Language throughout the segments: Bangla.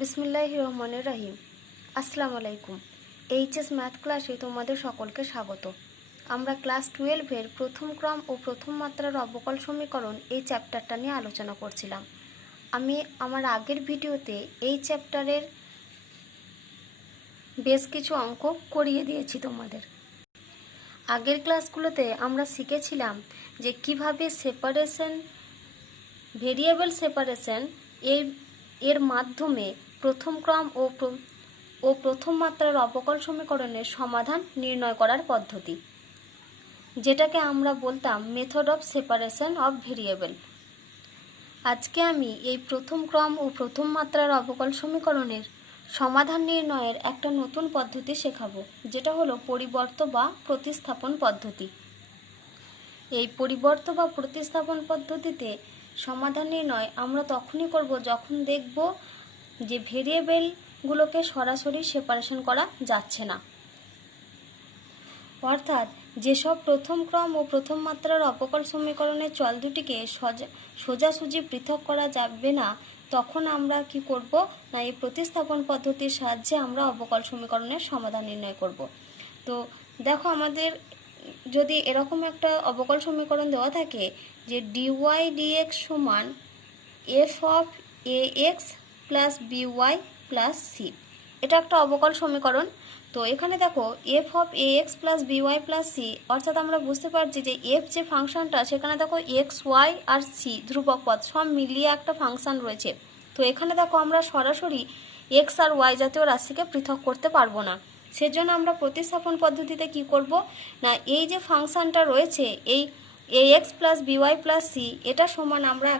বিসমিল্লাহির রহমানির রহিম। আসসালামু আলাইকুম। এইচএস ম্যাথ ক্লাসে তোমাদের সকলকে স্বাগত। আমরা ক্লাস 12-এর প্রথম ক্রম ও প্রথম মাত্রার অবকল সমীকরণ এই চ্যাপ্টারটা নিয়ে আলোচনা করছিলাম। আমি আমার আগের ভিডিওতে এই চ্যাপ্টারের বেশ কিছু অঙ্ক করিয়ে দিয়েছি তোমাদের। আগের ক্লাসগুলোতে আমরা শিখেছিলাম যে কিভাবে ভেরিয়েবল সেপারেশন এর মাধ্যমে প্রথম ক্রম ও প্রথম মাত্রার অবকল সমীকরণের সমাধান নির্ণয় করার পদ্ধতি, যেটাকে আমরা বলতাম method of separation of variable. আজকে আমি এই প্রথম ক্রম ও প্রথম মাত্রার অবকল সমীকরণের সমাধান নির্ণয়ের একটা নতুন পদ্ধতি শেখাবো, যেটা হলো পরিবর্ত বা প্রতিস্থাপন পদ্ধতি। এই পরিবর্ত বা প্রতিস্থাপন পদ্ধতিতে সমাধান নির্ণয় আমরা তখনই করব যখন দেখব যে ভেরিয়েবলগুলোকে সরাসরি সেপারেশন করা যাচ্ছে না, অর্থাৎ যেসব প্রথম ক্রম ও প্রথম মাত্রার অবকল সমীকরণের চল দুটিকে সোজাসুজি পৃথক করা যাবে না, তখন আমরা কি করব না এই প্রতিস্থাপন পদ্ধতির সাহায্যে আমরা অবকল সমীকরণের সমাধান নির্ণয় করব। তো দেখো, আমাদের যদি এরকম একটা অবকল সমীকরণ দেওয়া থাকে যে ডিওয়াই ডিএক্স সমান f of a x plus by plus c, এটা একটা অবকল সমীকরণ। তো এখানে দেখো f of a x plus by plus c, অর্থাৎ আমরা বুঝতে পারছি যে এফ যে ফাংশনটা, সেখানে দেখো এক্স ওয়াই আর সি ধ্রুবক পদ সব মিলিয়ে একটা ফাংশন রয়েছে। তো এখানে দেখো আমরা সরাসরি এক্স আর ওয়াই জাতীয় রাশিকে পৃথক করতে পারবো না। সেজন্য আমরা প্রতিস্থাপন পদ্ধতিতে কি করব না, এই যে ফাংশনটা রয়েছে এই a x plus by plus c, এটা সমান আমরা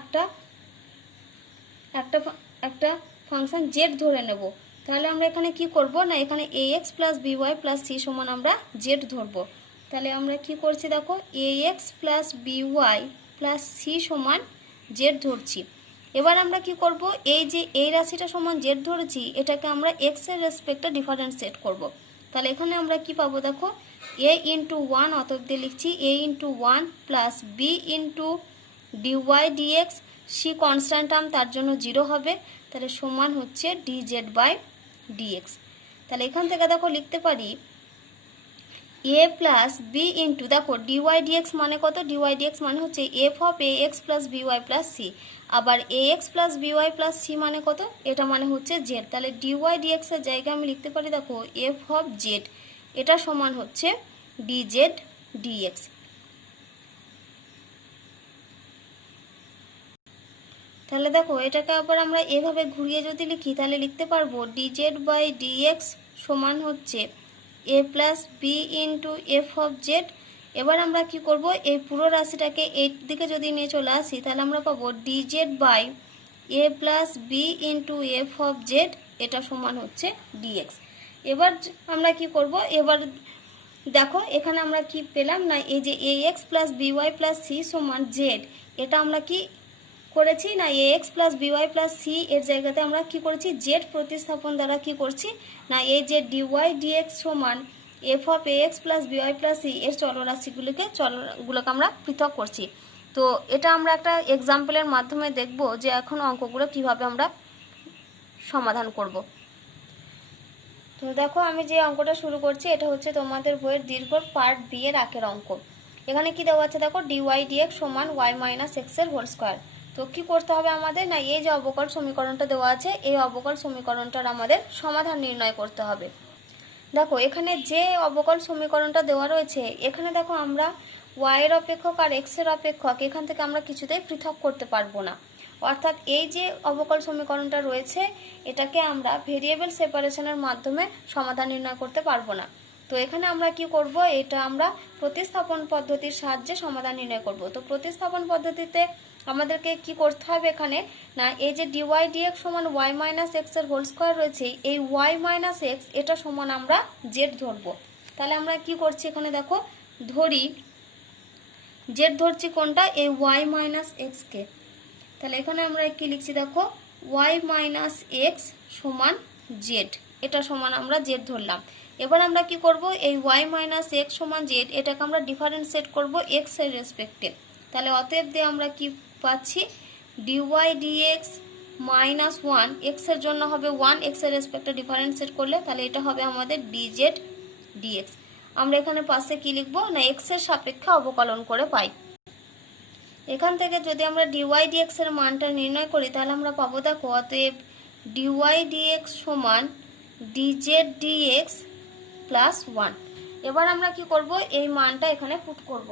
একটা ফাংশন জেড ধরে নেব। তাহলে আমরা এখানে কি করব না, এখানে a x plus by plus C সমান আমরা জেড ধরব। তাহলে আমরা কি করছি দেখো, a x plus by plus C সমান জেড ধরছি। এবার আমরা কি করব, এই রাশিটা সমান জেড ধরেছি, এটাকে আমরা এক্স এর রেসপেক্টে ডিফারেন্সিয়েট করব। তাহলে এখানে আমরা কি পাবো দেখো, এ ইন্টু ওয়ান, অতএব দিয়ে লিখছি a into one plus b into d y d x, c constant term তার জন্য 0 হবে, তাহলে সমান হচ্ছে ডিজেড বাই ডিএক্স। তাহলে এখান থেকে দেখো লিখতে পারি এ প্লাস বি ইন্টু, দেখো ডিওয়াই ডিএক্স মানে কত, ডিওয়াই ডিএক্স মানে হচ্ছে f of a x plus by plus c, আবার a x plus by plus c মানে কত, এটা মানে হচ্ছে জেড। তাহলে ডিওয়াই ডিএক্স এর জায়গায় আমি লিখতে পারি দেখো এফ অফ জেড, এটা সমান হচ্ছে ডিজেড ডিএক্স। তাহলে দেখো এটাকে আবার আমরা এভাবে ঘুরিয়ে যদি লিখি, তাহলে লিখতে পারবো ডিজেড বাই ডিএক্স সমান হচ্ছে a plus b into f of z. এবার আমরা কি করব, এই পুরো রাশিটাকে এই দিকে যদি নিয়ে চলে আসি, তাহলে আমরা পাবো d z by a plus b into f of z, এটা সমান হচ্ছে ডিএক্স। এবার আমরা কি করব, এবার দেখো এখানে আমরা কি পেলাম না, এই যে A x plus by plus C সমান জেড, এটা আমরা কি করেছি না, A x plus by plus C এর জায়গাতে আমরা কি করেছি, জেড প্রতিস্থাপন দ্বারা কি করছি না, এই যে ডিওয়াই ডিএক্স সমান f of a x plus by plus C এর চলরাশিগুলোকে আমরা পৃথক করছি। তো এটা আমরা একটা এক্সাম্পলের মাধ্যমে দেখব যে এখন অঙ্কগুলো কিভাবে আমরা সমাধান করব। তো দেখো আমি যে অঙ্কটা শুরু করছি, এটা হচ্ছে তোমাদের বইয়ের দীর্ঘ পার্ট বি এর আঁকের অঙ্ক। এখানে কি দেওয়া আছে দেখো, ডিওয়াই ডিএক্স সমান ওয়াই মাইনাস এক্স এর হোল স্কোয়ার। তো কি করতে হবে আমাদের না, এই যে অবকল সমীকরণটা দেওয়া আছে, এই অবকল সমীকরণটার আমাদের সমাধান নির্ণয় করতে হবে। দেখো এখানে যে অবকল সমীকরণটা দেওয়া রয়েছে, এখানে দেখো আমরা ওয়াই এর অপেক্ষক আর এক্স এর অপেক্ষক এখান থেকে আমরা কিছুতেই পৃথক করতে পারবো না। অর্থাৎ এই যে অবকল সমীকরণটা রয়েছে, এটাকে আমরা ভেরিয়েবল সেপারেশনের মাধ্যমে সমাধান নির্ণয় করতে পারবো না। তো এখানে আমরা কি করব, এটা আমরা প্রতিস্থাপন পদ্ধতির সাহায্যে সমাধান নির্ণয় করব। তো প্রতিস্থাপন পদ্ধতিতে আমাদেরকে কি করতে হবে এখানে না, এই যে ডিওয়াই ডিএক্স সমান ওয়াই মাইনাস এক্স এর হোল স্কোয়ার রয়েছে, এই ওয়াই মাইনাস এক্স এটা সমান আমরা জেড ধরবো। তাহলে আমরা কি করছি এখানে দেখো, ধরি জেড ধরছি কোনটা, এই ওয়াই মাইনাস এক্সকে। তাহলে এখানে আমরা কি লিখছি দেখো, ওয়াই মাইনাস এক্স সমান জেড, এটা সমান আমরা জেড ধরলাম। এবার আমরা কি করব, এই ওয়াই মাইনাস এক্স সমান জেড এটাকে আমরা ডিফারেন্সিয়েট করব এক্স এর রেসপেক্টে। তাহলে অতএব দিয়ে আমরা কি পাচ্ছি, ডিওয়াই ডিএক্স মাইনাস ওয়ান, এক্সের জন্য হবে ওয়ান, এক্সের রেসপেক্টে ডিফারেন্সিয়েট করলে তাহলে এটা হবে আমাদের ডিজেড ডিএক্স। আমরা এখানে পাশে কি লিখবো না এক্সের সাপেক্ষে অবকলন করে পাই। এখান থেকে যদি আমরা ডিওয়াই ডিএক্স এর মানটা নির্ণয় করি তাহলে আমরা পাবো দেখো অতএব ডিওয়াই ডিএক্স সমান ডিজেড ডিএক্স প্লাস ওয়ান। এবার আমরা কি করব এই মানটা এখানে পুট করব।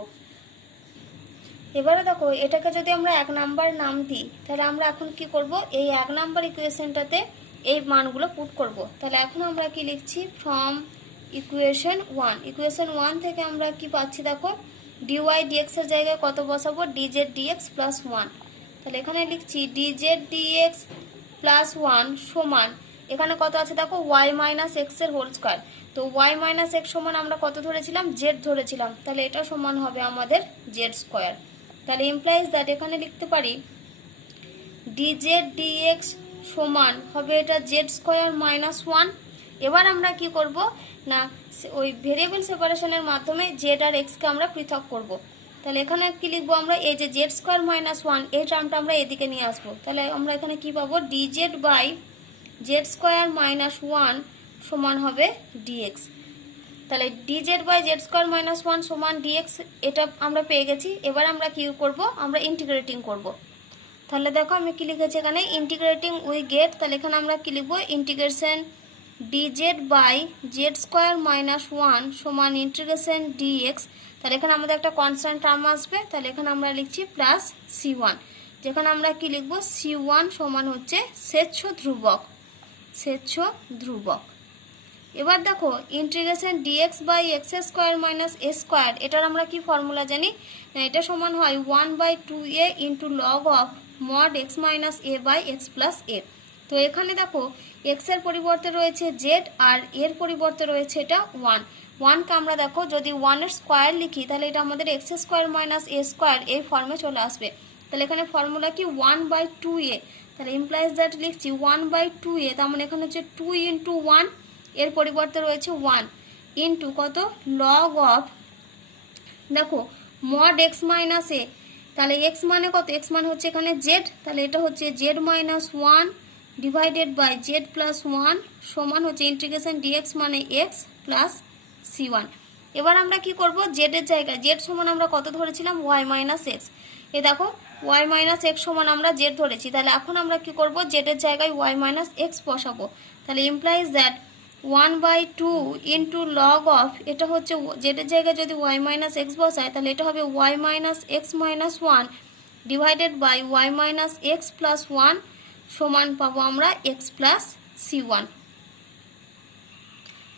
এবারে দেখো এটাকে যদি আমরা 1 নাম্বার নাম দিই তাহলে আমরা এখন কি করব এই 1 নাম্বার ইকুয়েশনটাতে এই মানগুলো পুট করব। তাহলে এখন আমরা কি লিখছি ফ্রম ইকুয়েশন 1, ইকুয়েশন 1 থেকে আমরা কি পাচ্ছি দেখো ডিওয়াই ডিএক্স এর জায়গায় কত বসাবো ডিজেড ডিএক্স প্লাস ওয়ান। তাহলে এখানে লিখছি ডিজেড ডিএক্স প্লাস ওয়ান সমান এখানে কত আছে দেখো ওয়াই মাইনাস এক্স এর হোল স্কোয়ার। তো ওয়াই মাইনাস এক্স সমান আমরা কত ধরেছিলাম জেড ধরেছিলাম, তাহলে এটা সমান হবে আমাদের জেড স্কোয়ার। তাহলে ইমপ্লাইজ দ্যাট এখানে লিখতে পারি ডিজেড ডিএক্স সমান হবে এটা জেড স্কোয়ার মাইনাস ওয়ান। এবার আমরা কি করব না ওই ভেরিয়েবল সেপারেশনের মাধ্যমে জেড আর এক্সকে আমরা পৃথক করব। তাহলে এখানে কি লিখবো আমরা এই যে জেড স্কোয়ার মাইনাস ওয়ান এই টার্মটা আমরা এদিকে নিয়ে আসবো। তাহলে আমরা এখানে কি পাবো d z by z square minus one সমান হবে ডিএক্স। তাহলে d z by z square minus one সমান ডিএক্স এটা আমরা পেয়ে গেছি। এবার আমরা কি করব আমরা ইন্টিগ্রেটিং করব। তাহলে দেখো আমি কি লিখেছি এখানে ইন্টিগ্রেটিং উই গেট, তাহলে এখানে আমরা কি লিখবো integration d z by z square minus one সমান ইন্টিগ্রেশন ডিএক্স। তাহলে এখানে আমাদের একটা কনস্ট্যান্ট টার্ম আসবে, তাহলে এখানে আমরা লিখছি প্লাস সি ওয়ান, যেখানে আমরা কি লিখবো সি ওয়ান সমান হচ্ছে স্বেচ্ছ ধ্রুবক, স্বেচ্ছ ধ্রুবক। এবার দেখো integration d x by x square minus a square এটার আমরা কি ফর্মুলা জানি না এটা সমান হয় 1/2a into log of mod x minus a by x plus a. তো এখানে দেখো এক্স এর পরিবর্তে রয়েছে জেড আর এর পরিবর্তে রয়েছে এটা ওয়ান। ওয়ানকে আমরা দেখো যদি ওয়ানের স্কোয়ার লিখি তাহলে এটা আমাদের x square minus a square এই ফর্মে চলে আসবে। তাহলে এখানে ফর্মুলা কি 1/2a, তাহলে ইমপ্লাইজ দ্যাট লিখছি 1/2a, তার মানে এখানে হচ্ছে 2 ইন্টু ওয়ান এর পরিবর্তে রয়েছে ওয়ান ইন্টু কত লগ অফ দেখো মড এক্স মাইনাস এ, তাহলে এক্স মানে কত এক্স মানে হচ্ছে এখানে জেড, তাহলে এটা হচ্ছে z minus one divided by z plus one সমান হচ্ছে ইন্টিগ্রেশন ডিএক্স মানে এক্স প্লাস সি ওয়ান। এবার আমরা কি করব জেড এর জায়গায় জেড সমান আমরা কত ধরেছিলাম ওয়াই মাইনাস এক্স, এ দেখো ওয়াই মাইনাস এক্স সমান আমরা জেড ধরেছি। তাহলে এখন আমরা কি করব জেড এর জায়গায় ওয়াই মাইনাস এক্স বসাবো। তাহলে implies that 1/2 into log of এটা হচ্ছে জেডের জায়গায় যদি ওয়াই মাইনাস এক্স বসায় তাহলে এটা হবে y minus x minus one divided by y minus x plus one সমান পাবো আমরা এক্স প্লাস সি ওয়ান।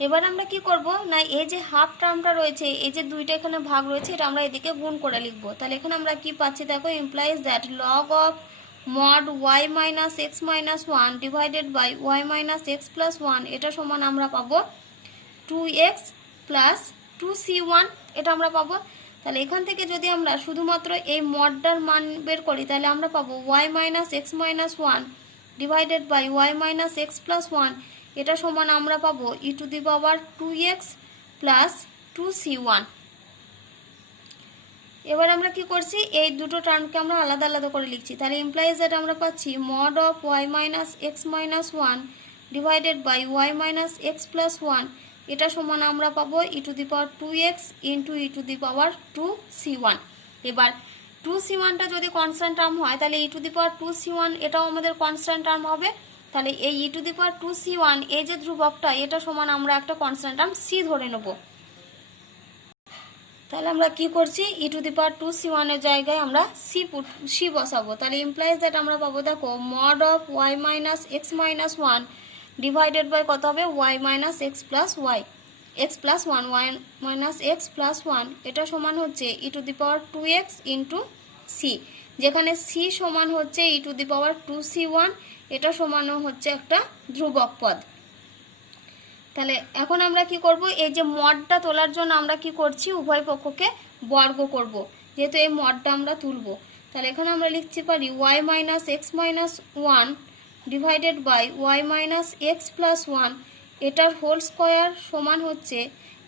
এবার আমরা কি করব না এই যে হাফ টার্মটা রয়েছে এই যে দুইটা এখানে ভাগ রয়েছে এটা আমরা এদিকে গুণ করে লিখবো। তাহলে এখানে আমরা কি পাচ্ছি দেখো implies that log of mod y minus x minus one divided by y minus x plus one এটা সমান আমরা পাবো 2x প্লাস 2c1 এটা আমরা পাবো। তাহলে এখান থেকে যদি আমরা শুধুমাত্র এই মডটার মান বের করি তাহলে আমরা পাবো y minus x minus one divided by y minus x plus one এটা সমান আমরা পাবো e to the power 2x plus 2c1। এবার আমরা কি করছি এই দুটো টার্মকে আমরা আলাদা আলাদা করে লিখছি। তাহলে ইমপ্লাইজ দ্যাট আমরা পাচ্ছি mod of y minus x minus one divided by y minus x plus one এটা সমান আমরা পাবো e to the power 2x into e to the power 2c1। এবার 2c1টা যদি কনস্ট্যান্ট টার্ম হয় তাহলে ই টু দি পাওয়ার 2c1 এটাও আমাদের কনস্ট্যান্ট টার্ম হবে। তাহলে এই ই টু দি পাওয়ার 2c1 এই যে ধ্রুবকটা এটা সমান আমরা একটা কনস্ট্যান্ট টার্ম c ধরে নেব। তাহলে আমরা কি করছি ই টু দি পাওয়ার 2c1 এর জায়গায় আমরা সি বসাবো। তাহলে ইমপ্লাইজ দ্যাট আমরা পাবো দেখো mod of y minus x minus one divided by কত হবে y minus x plus y x plus one y minus x plus one এটা সমান হচ্ছে e to the power 2x into c, যেখানে সি সমান হচ্ছে e to the power 2c1 এটা সমানও হচ্ছে একটা ধ্রুবক পদ। তাহলে এখন আমরা কি করব এই যে মডটা তোলার জন্য আমরা কি করছি উভয় পক্ষকে বর্গ করব, যেহেতু এই মডটা আমরা তুলব। তাহলে এখানে আমরা লিখতে পারি y minus x minus one divided by y minus x plus one এটার হোল স্কোয়ার সমান হচ্ছে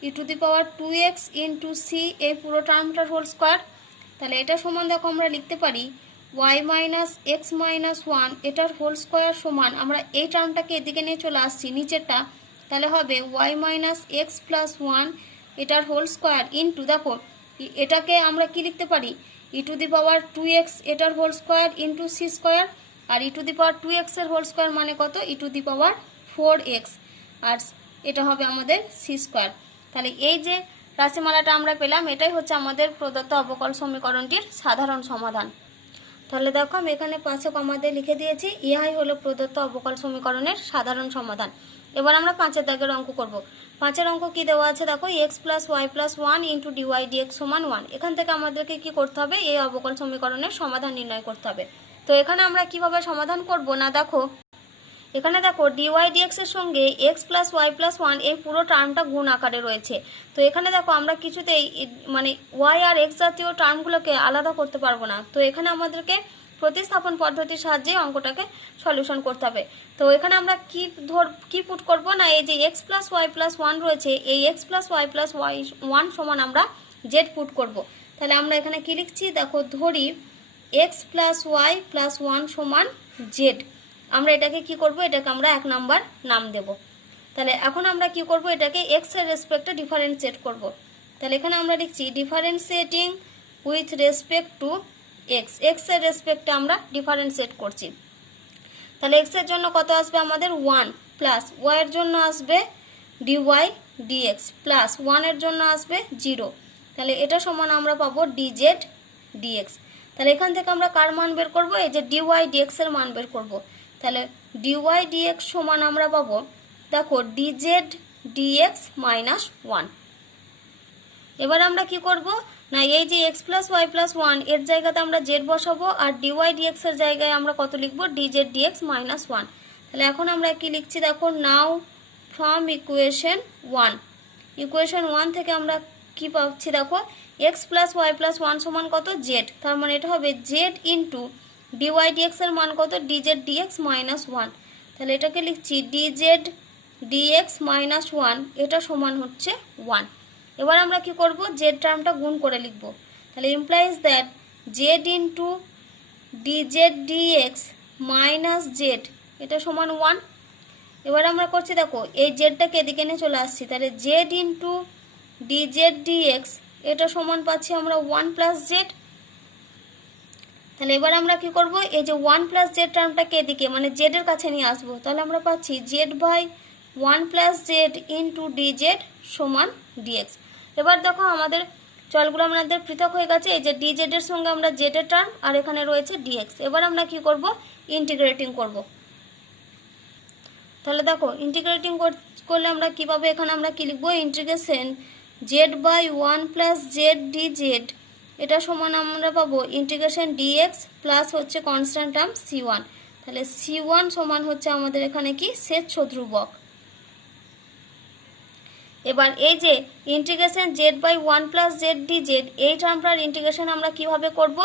e to the power 2x into c এই পুরো টার্মটার হোল স্কোয়ার। তাহলে এটা সমান দেখো আমরা লিখতে পারি y minus x minus one এটার হোল স্কোয়ার সমান, আমরা এই টার্মটাকে এদিকে নিয়ে চলে আসছি নিচেরটা, তাহলে হবে y minus x plus one এটার হোল স্কোয়ার ইন্টু, দেখো এটাকে আমরা কি লিখতে পারি, ই টু দি পাওয়ার 2x এটার whole square into c square, আর e to the power 2x এর হোল স্কোয়ার মানে কত, ই টু দি পাওয়ার 4x, আর এটা হবে আমাদের সি স্কোয়ার। তাহলে এই যে রাশিমালাটা আমরা পেলাম, এটাই হচ্ছে আমাদের প্রদত্ত অবকল সমীকরণটির সাধারণ সমাধান। তাহলে দেখো আমি এখানে 5 কমা দিয়ে লিখে দিয়েছি, ইহাই হলো প্রদত্ত অবকল সমীকরণের সাধারণ সমাধান। এবার আমরা 5 দাগের অঙ্ক করব। 5 অঙ্ক কি দেওয়া আছে দেখো, x plus y plus one into d y d x সমান 1। এখান থেকে আমাদেরকে কি করতে হবে, এই অবকল সমীকরণের সমাধান নির্ণয় করতে হবে। তো এখানে আমরা কিভাবে সমাধান করব না, দেখো এখানে দেখো ডিওয়াই ডিএক্স এর সঙ্গে x plus y plus one এই পুরো টার্মটা গুণ আকারে রয়েছে। তো এখানে দেখো আমরা কিছুতেই মানে ওয়াই আর এক্স জাতীয় টার্মগুলোকে আলাদা করতে পারবো না। তো এখানে আমাদেরকে প্রতিস্থাপন পদ্ধতির সাহায্যে অঙ্কটাকে সলিউশন করতে হবে। তো এখানে আমরা কি পুট করব না, এই যে x plus y plus one রয়েছে, এই x plus y plus y one সমান আমরা জেড পুট করব। তাহলে আমরা এখানে কি লিখছি দেখো, ধরি x plus y plus one সমান জেড। আমরা এটাকে কি করব, এটাকে আমরা 1 নাম্বার নাম দেব। তাহলে এখন আমরা কি করব, এটাকে এক্স এর রেসপেক্টে ডিফারেন্সিয়েট করব। তাহলে এখানে আমরা লিখছি differentiating with respect to x, x এর রেসপেক্টে আমরা ডিফারেন্সিয়েট করছি। তাহলে এক্স এর জন্য কত আসবে আমাদের 1, প্লাস ওয়াই এর জন্য আসবে ডিওয়াই ডিএক্স, প্লাস 1 এর জন্য আসবে 0। তাহলে এটা সমান আমরা পাবো ডিজেড ডিএক্স। তাহলে এখান থেকে আমরা কার মান বের করব, এই যে ডিওয়াই ডিএক্স এর মান বের করব। তাহলে ডিওয়াই ডিএক্স সমান আমরা পাবো দেখো ডিজেড ডিএক্স মাইনাস 1। এবার আমরা কি করব না, এই যে x plus y plus one এর জায়গাতে আমরা জেড বসাবো, আর ডিওয়াই ডিএক্স এর জায়গায় আমরা কত লিখবো, ডিজেড ডিএক্স মাইনাস 1। তাহলে এখন আমরা কি লিখছি দেখো, নাও ফ্রম ইকুয়েশন 1 থেকে আমরা কি পাচ্ছি দেখো, x plus y plus one সমান কত, জেড। তার মানে এটা হবে জেড ইন্টু ডিওয়াই ডিএক্স এর মান কত, ডিজেড ডিএক্স মাইনাস 1। তাহলে এটাকে লিখছি ডিজেড ডিএক্স মাইনাস 1, এটা সমান হচ্ছে 1। এবার আমরা কি করব, জেড টার্মটা গুণ করে লিখব। তাহলে implies that z into d z d x minus z এটা সমান 1। এবার আমরা করছি দেখো, এই জেডটাকে এদিকে নিয়ে চলে আসছি, তাহলে জেড ইন্টু ডিজেড ডিএক্স এটা সমান পাচ্ছি আমরা 1 প্লাস জেড। তাহলে এবার আমরা কি করব, এই যে 1 প্লাস জেড টার্মটাকে এদিকে মানে জেড এর কাছে নিয়ে আসবো। তাহলে আমরা পাচ্ছি z by 1 plus z into d z সমান ডিএক্স। এবার দেখো আমাদের চলগুলো আমাদের পৃথক হয়ে গেছে, এই যে ডিজেড এর সঙ্গে আমরা জেড এর টার্ম আর এখানে রয়েছে ডিএক্স। এবার আমরা কি করব, ইন্টিগ্রেটিং করব। তাহলে দেখো ইন্টিগ্রেটিং করলে আমরা কিভাবে, এখানে আমরা কি লিখবো, integration z by 1 plus z d z এটা সমান আমরা পাবো ইন্টিগ্রেশন ডিএক্স প্লাস হচ্ছে কনস্ট্যান্ট টার্ম c1। তাহলে c1 সমান হচ্ছে আমাদের এখানে কি, স্বেচ্ছ ধ্রুবক। এবার এই যে integration z by 1 plus z d z এই টার্মটার ইন্টিগ্রেশন আমরা কিভাবে করব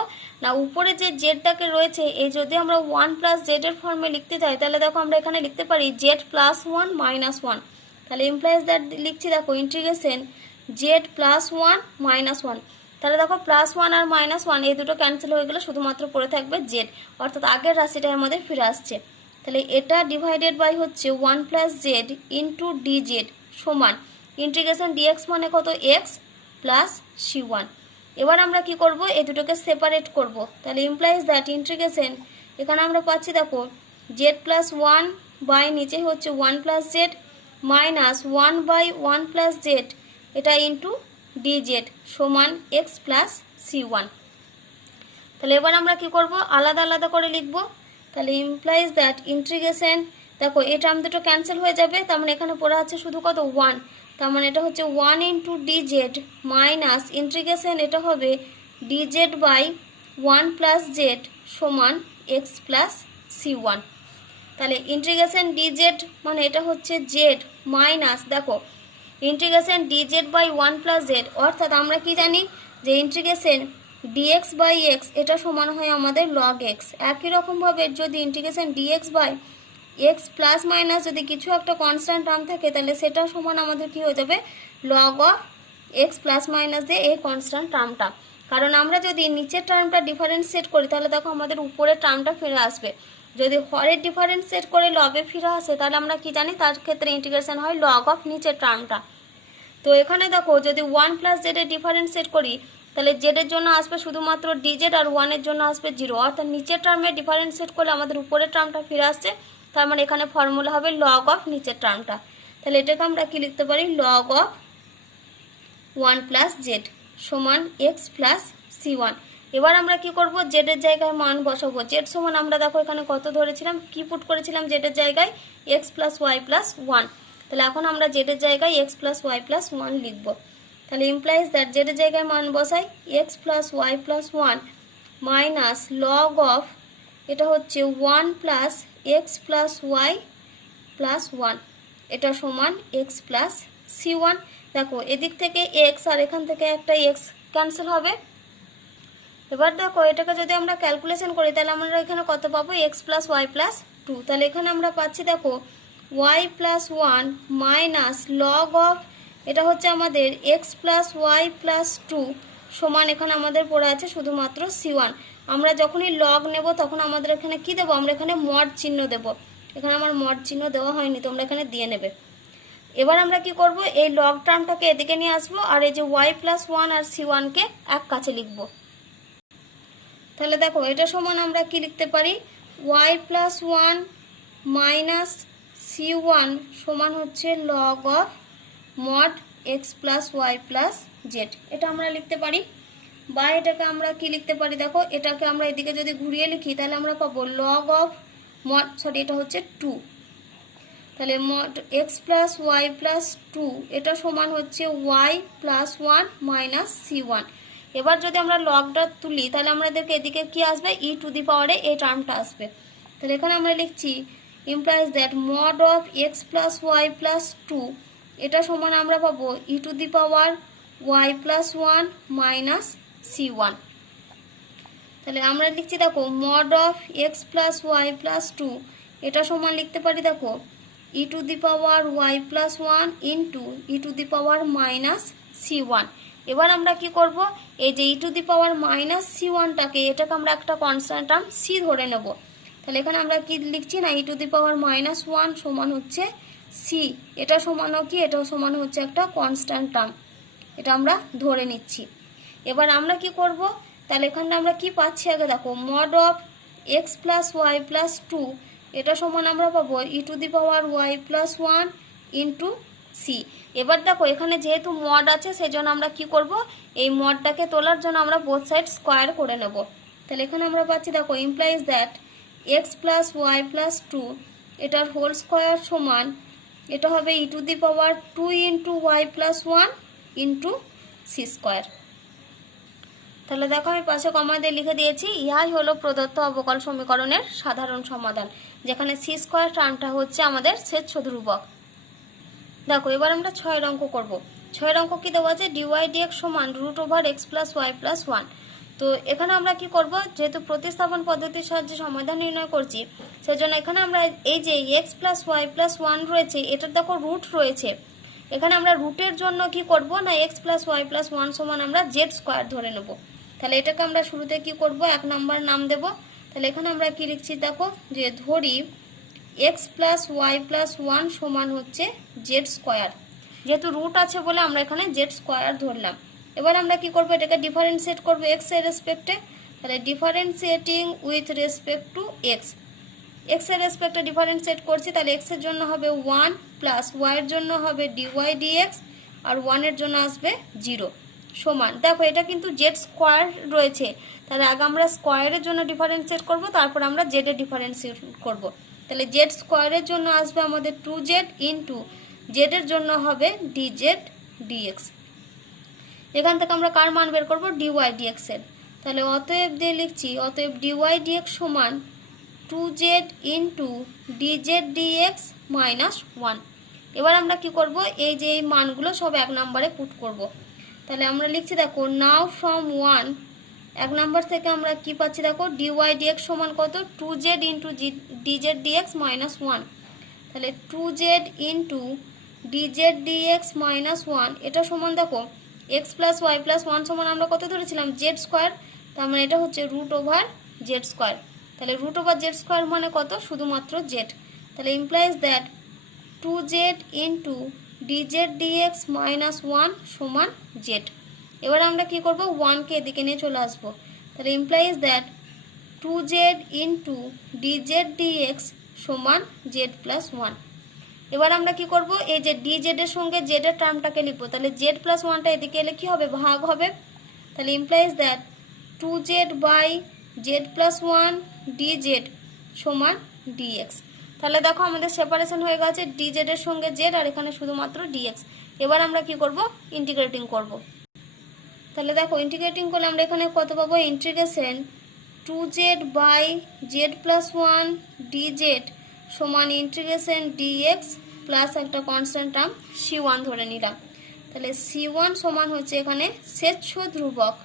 না, উপরে যে জেডটাকে রয়েছে এই যদি আমরা 1 প্লাস জেড এর ফর্মে লিখতে চাই, তাহলে দেখো আমরা এখানে লিখতে পারি জেড প্লাস 1 মাইনাস 1। তাহলে ইমপ্লাইজ দ্যাট লিখছি দেখো ইন্টিগ্রেশন জেড প্লাস 1 মাইনাস 1। তাহলে দেখো প্লাস 1 আর মাইনাস 1 এই দুটো ক্যান্সেল হয়ে গেলে শুধুমাত্র পড়ে থাকবে জেড, অর্থাৎ আগের রাশিটা আমাদের ফিরে আসছে। তাহলে এটা ডিভাইডেড বাই হচ্ছে 1 প্লাস জেড ইন্টু ডিজেড সমান ইন্টিগ্রেশন ডিএক্স মানে কত, এক্স প্লাস c1। এবার আমরা কি করব, এই দুটোকে সেপারেট করব। তাহলে ইমপ্লাইজ দ্যাট ইন্টিগ্রেশন এখানে আমরা পাচ্ছি দেখো জেড প্লাস 1 বাই নিচে হচ্ছে 1 plus z minus 1 by 1 plus z এটা ইন্টু ডিজেড সমান এক্স প্লাস c1। তাহলে এবার আমরা কি করব, আলাদা আলাদা করে লিখব। তাহলে ইমপ্লাইজ দ্যাট ইন্টিগ্রেশন দেখো এই টার্ম দুটো ক্যান্সেল হয়ে যাবে, তার মানে এখানে পড়ে আছে শুধু কত 1। তার মানে এটা হচ্ছে 1 ইন্টু ডিজেড মাইনাস ইন্টিগ্রেশন এটা হবে ডিজেড বাই 1 প্লাস জেড সমান এক্স প্লাস c1। তাহলে ইন্টিগ্রেশন ডিজেড মানে এটা হচ্ছে জেড মাইনাস দেখো integration d z by 1 plus z, অর্থাৎ আমরা কি জানি যে ইন্টিগ্রেশন ডিএক্স বাই এক্স এটা সমান হয় আমাদের লগ এক্স। একই রকমভাবে যদি integration d x by x plus minus যদি কিছু একটা কনস্ট্যান্ট টার্ম থাকে তাহলে সেটা সমান আমাদের কি হয়ে যাবে log of x plus minus দিয়ে এই কনস্ট্যান্ট টার্মটা। কারণ আমরা যদি নিচের টার্মটা ডিফারেন্সিয়েট করি তাহলে দেখো আমাদের উপরের টার্মটা ফিরে আসবে। যদি হরের ডিফারেন্সিয়েট করে লবে ফিরে আসে তাহলে আমরা কি জানি, তার ক্ষেত্রে ইন্টিগ্রেশন হয় লগ অফ নিচের টার্মটা। তো এখানে দেখো যদি 1 প্লাস জেডের ডিফারেন্সিয়েট করি তাহলে জেডের জন্য আসবে শুধুমাত্র ডিজেড আর 1-এর জন্য আসবে 0, অর্থাৎ নিচের টার্মে ডিফারেন্সিয়েট করলে আমাদের উপরের টার্মটা ফিরে আসছে। তার মানে এখানে ফর্মুলা হবে লগ অফ নিচের টার্মটা। তাহলে এটাকে আমরা কি লিখতে পারি, লগ অফ 1 প্লাস জেড সমান এক্স প্লাস c1। এবার আমরা কি করব, জেডের জায়গায় মান বসাবো। জেড সমান আমরা দেখো এখানে কত ধরেছিলাম, কি পুট করেছিলাম জেডের জায়গায়, এক্স প্লাস ওয়াই প্লাস 1। তাহলে এখন আমরা জেডের জায়গায় এক্স প্লাস ওয়াই প্লাস 1 লিখবো। তাহলে ইমপ্লাইজ দ্যাট জেডের জায়গায় মান বসাই x plus y plus 1 minus log of, এটা হচ্ছে 1 plus x plus y plus 1, এটা সমান এক্স প্লাস c1। দেখো এদিক থেকে এক্স আর এখান থেকে একটা এক্স ক্যান্সেল হবে। এবার দেখো এটাকে যদি আমরা ক্যালকুলেশন করি তাহলে আমরা এখানে কত পাবো, এক্স প্লাস ওয়াই প্লাস 2। তাহলে এখানে আমরা পাচ্ছি দেখো y plus 1 minus log of, এটা হচ্ছে আমাদের এক্স প্লাস ওয়াই প্লাস 2 সমান, এখানে আমাদের পড়ে আছে শুধুমাত্র c1। আমরা যখনই লগ নেব তখন আমাদের এখানে কি দেবো, আমরা এখানে মড চিহ্ন দেব। এখানে আমার মড চিহ্ন দেওয়া হয়নি, তোমরা এখানে দিয়ে নেবে। এবার আমরা কি করব, এই লগ টার্মটাকে এদিকে নিয়ে আসবো আর এই যে ওয়াই প্লাস 1 আর c1কে এক কাছে লিখব। তাহলে দেখো এটা সমান আমরা কি লিখতে পারি, ওয়াই প্লাস 1 মাইনাস c1 সমান হচ্ছে log of mod x plus y plus z, এটা আমরা লিখতে পারি। বা এটাকে আমরা কি লিখতে পারি, দেখো এটাকে আমরা এদিকে যদি ঘুরিয়ে লিখি তাহলে আমরা পাবো লগ অফ মড, সরি এটা হচ্ছে 2, তাহলে mod x plus y plus 2 এটা সমান হচ্ছে ওয়াই প্লাস 1 মাইনাস c1। এবার যদি আমরা লগটা তুলি তাহলে আমাদেরকে এদিকে কি আসবে, ই টু দি পাওয়ারে এই টার্মটা আসবে। তাহলে এখানে আমরা লিখছি implies that mod of x plus y plus 2 এটা সমান আমরা পাবো e to the power y plus 1 minus c1। তাহলে আমরা লিখছি দেখো mod of x plus y plus 2 এটা সমান লিখতে পারি দেখো e to the power y plus 1 into e to the power minus c1। এবার আমরা কি করব, এই যে ই টু দি পাওয়ার মাইনাস c1টাকে, এটাকে আমরা একটা কনস্ট্যান্ট টার্ম c ধরে নেব। তাহলে এখানে আমরা কি লিখছি না, ই টু দি পাওয়ার মাইনাস 1 সমান হচ্ছে c, এটা সমানও কি, এটাও সমান হচ্ছে একটা কনস্ট্যান্ট টার্ম, এটা আমরা ধরে নিচ্ছি। এবার আমরা কি করব, তাহলে এখানে আমরা কি পাচ্ছি আগে দেখো mod of x plus y plus 2 এটা সমান আমরা পাবো e to the power y plus 1 into c. এবার দেখো এখানে যেহেতু মড আছে সেই জন্য আমরা কি করব, এই মডটাকে তোলার জন্য আমরা বোথ সাইড স্কোয়ার করে নেব। তাহলে এখানে আমরা পাচ্ছি দেখো implies that x plus y plus 2 এটার হোল স্কোয়ার সমান, এটা হবে e to the power 2 into y plus 1 into c square. তাহলে দেখো আমি পাশে কমা দিয়ে লিখে দিয়েছি, ইহাই হলো প্রদত্ত অবকল সমীকরণের সাধারণ সমাধান, যেখানে সি স্কোয়ার টার্মটা হচ্ছে আমাদের ছেদ ধ্রুবক। দেখো এবার আমরা 6 অঙ্ক করব। 6 অঙ্ক কি দেওয়া আছে, ডিওয়াই ডিএক্স সমান root over x plus y plus 1। তো এখানে আমরা কি করব, যেহেতু প্রতিস্থাপন পদ্ধতির সাহায্যে সমাধান নির্ণয় করছি সেজন্য এখানে আমরা এই যে এক্স প্লাস ওয়াই প্লাস 1 রয়েছে এটার দেখো রুট রয়েছে, এখানে আমরা রুটের জন্য কি করব না এক্স প্লাস ওয়াই প্লাস 1 সমান আমরা জেড স্কোয়ার ধরে নেব। তাহলে এটাকে আমরা শুরুতে কি করব, 1 নম্বর নাম দেব। তাহলে এখানে আমরা কি লিখছি দেখো, যে ধরি এক্স প্লাস ওয়াই প্লাস 1 সমান হচ্ছে জেড স্কোয়ার, যেহেতু রুট আছে বলে আমরা এখানে জেড স্কোয়ার ধরলাম। এবার আমরা কি করব, এটাকে ডিফারেন্সিয়েট করব এক্স এর রেসপেক্টে। তাহলে differentiating with respect to x, x এর রেসপেক্টে ডিফারেন্সিয়েট করছি, তাহলে এক্স এর জন্য হবে 1 প্লাস ওয়াই এর জন্য হবে ডিওয়াই ডিএক্স আর 1 এর জন্য আসবে 0 সমান, দেখো এটা কিন্তু জেড স্কোয়ার রয়েছে, তাহলে আগে আমরা স্কোয়ারের জন্য ডিফারেন্সিয়েট করব, তারপর আমরা জেড এর ডিফারেন্সিয়েট করব। তাহলে জেড স্কোয়ারের জন্য আসবে আমাদের 2z ইন্টু জেড এর জন্য হবে ডিজেড ডিএক্স। এখান থেকে আমরা কার মান বের করবো, ডিওয়াই ডিএক্স এর। তাহলে অতএব দিয়ে লিখছি, অতএব ডিওয়াই ডিএক্স সমান 2z into d z d x minus 1। এবার আমরা কি করব, এই যে এই মানগুলো সব 1 নম্বরে পুট করব। তাহলে আমরা লিখছি দেখো নাও ফ্রম 1, 1 নম্বর থেকে আমরা কি পাচ্ছি দেখো ডিওয়াই ডিএক্স সমান কত, 2z into d z d x minus 1। তাহলে 2z into d z d x minus 1 এটা সমান দেখো x plus y plus one সমান আমরা কত ধরেছিলাম জেড স্কোয়ার, তার মানে এটা হচ্ছে রুট ওভার জেড স্কোয়ার। তাহলে রুট ওভার জেড স্কোয়ার মানে কত, শুধুমাত্র জেড। তাহলে implies that 2z into d z d x minus one সমান জেড। এবার আমরা কি করব, ওয়ানকে এদিকে নিয়ে চলে আসবো। তাহলে implies that 2z into d z d x সমান জেড প্লাস ওয়ান। এবার আমরা কি করব, এই যে ডিজেড এর সঙ্গে জেড এর টার্মটাকে লিখবো। তাহলে জেড প্লাস ওয়ানটা এদিকে এলে কি হবে, ভাগ হবে। তাহলে implies that 2z by z plus one d z সমান ডিএক্স। তাহলে দেখো আমাদের সেপারেশন হয়ে গেছে ডিজেড এর সঙ্গে জেড আর এখানে শুধুমাত্র ডিএক্স। এবার আমরা কি করব, ইন্টিগ্রেটিং করব। তাহলে দেখো ইন্টিগ্রেটিং করলে আমরা এখানে কত পাবো, integration 2z by z plus one d z সমান ইন্টিগ্রেশন ডিএক্স প্লাস একটা কনস্ট্যান্ট টার্ম c1 ধরে নিলাম। তাহলে c1 সমান হচ্ছে এখানে স্বেচ্ছ ধ্রুবক।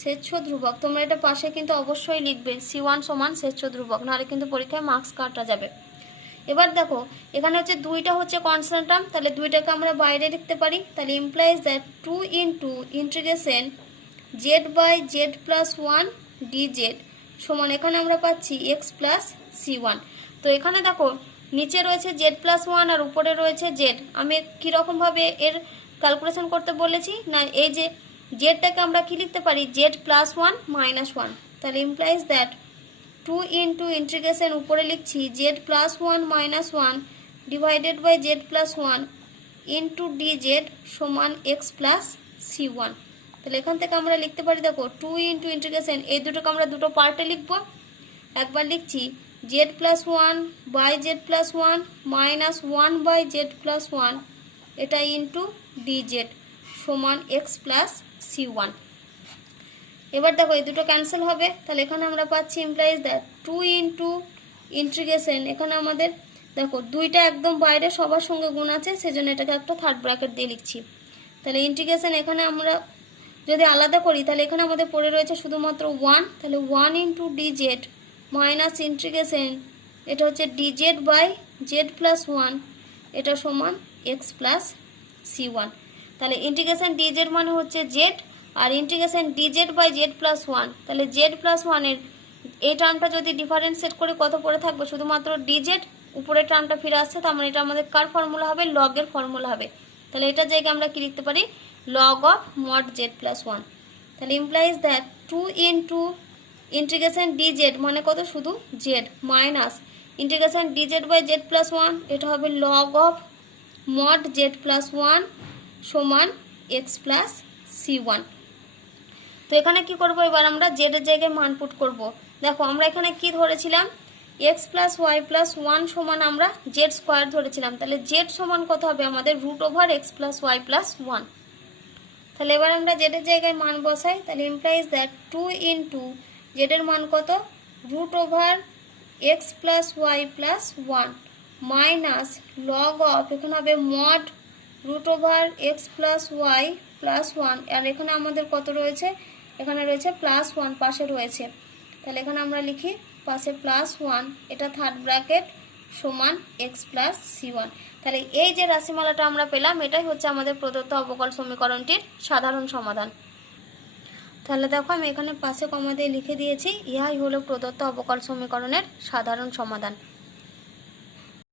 স্বেচ্ছ ধ্রুবক তোমরা এটা পাশে কিন্তু অবশ্যই লিখবে, c1 সমান স্বেচ্ছ ধ্রুবক, নাহলে কিন্তু পরীক্ষায় মার্কস কাটা যাবে। এবার দেখো এখানে হচ্ছে দুইটা হচ্ছে কনস্ট্যান্ট টার্ম, তাহলে দুইটাকে আমরা বাইরে লিখতে পারি। তাহলে implies that 2 into integration z by z plus one d z সমান এখানে আমরা পাচ্ছি এক্স প্লাস c1। তো এখানে দেখো নিচে রয়েছে জেড প্লাস ওয়ান আর উপরে রয়েছে জেড। আমি কীরকমভাবে এর ক্যালকুলেশন করতে বলেছি না, এই যে জেডটাকে আমরা কি লিখতে পারি, z plus one minus one. তাহলে ইমপ্লাইজ দ্যাট 2 ইন্টু ইন্টিগ্রেশন উপরে লিখছি z plus one minus one divided by z plus one into d z সমান এক্স প্লাস c1। তাহলে এখান থেকে আমরা লিখতে পারি, দেখো 2 ইন্টু ইন্টিগ্রেশন এই দুটোকে আমরা দুটো পার্টে লিখবো। একবার লিখছি z plus one by z plus one minus one by z plus one এটা ইন্টু ডিজেড সমান এক্স প্লাস c1। এবার দেখো এই দুটো ক্যান্সেল হবে, তাহলে এখানে আমরা পাচ্ছি ইমপ্লাইজ দ্যাট 2 ইন্টু ইন্টিগ্রেশন এখানে আমাদের দেখো দুইটা একদম বাইরে সবার সঙ্গে গুণ আছে, সেজন্য এটাকে একটা থার্ড ব্র্যাকেট দিয়ে লিখছি। তাহলে ইন্টিগ্রেশন এখানে আমরা যদি আলাদা করি তাহলে এখানে আমাদের পড়ে রয়েছে শুধুমাত্র 1। তাহলে 1 ইন্টু ডিজেড মাইনাস ইন্টিগ্রেশন এটা হচ্ছে d z by z plus one এটা সমান এক্স প্লাস c1। তাহলে ইন্টিগ্রেশন ডিজেড মানে হচ্ছে Z R integration d z by z plus one, তাহলে জেড প্লাস ওয়ানের এই টার্মটা যদি ডিফারেন্সিয়েট করে কত পড়ে থাকবে, শুধুমাত্র ডিজেড, উপরের টার্মটা ফিরে আসছে, তার মানে এটা আমাদের কার ফর্মুলা হবে, লগের ফর্মুলা হবে। তাহলে এটার জায়গায় আমরা কি লিখতে পারি, log of mod z plus one. তাহলে implies that 2 into integration d z মানে কত, শুধু z minus integration d z by z plus one এটা হবে log of mod z plus one সমান এক্স প্লাস c1। তো এখানে কি করব, এবার আমরা জেড এর জায়গায় মান পুট করব। দেখো আমরা এখানে কি ধরেছিলাম, x plus y plus one সমান আমরা জেড স্কোয়ার ধরেছিলাম। তাহলে জেড সমান কত হবে আমাদের, root over x plus y plus one. তাহলে এবার আমরা জেড এর জায়গায় মান বসাই। তাহলে ইমপ্লাইজ দ্যাট 2 ইন্টু জেড এর মান কত, root over x plus y plus one minus log of এখানে হবে mod root over x plus y plus one, আর এখানে আমাদের কত রয়েছে, এখানে রয়েছে প্লাস ওয়ান পাশে রয়েছে। তাহলে এখানে আমরা লিখি পাশে প্লাস ওয়ান এটা থার্ড ব্র্যাকেট সমান এক্স প্লাস c1। তাহলে এই যে রাশিমালাটা আমরা পেলাম এটাই হচ্ছে আমাদের প্রদত্ত অবকল সমীকরণটির সাধারণ সমাধান। তাহলে দেখো আমি এখানে পাশে কমা দিয়ে লিখে দিয়েছি, ইহাই হলো প্রদত্ত অবকল সমীকরণের সাধারণ সমাধান।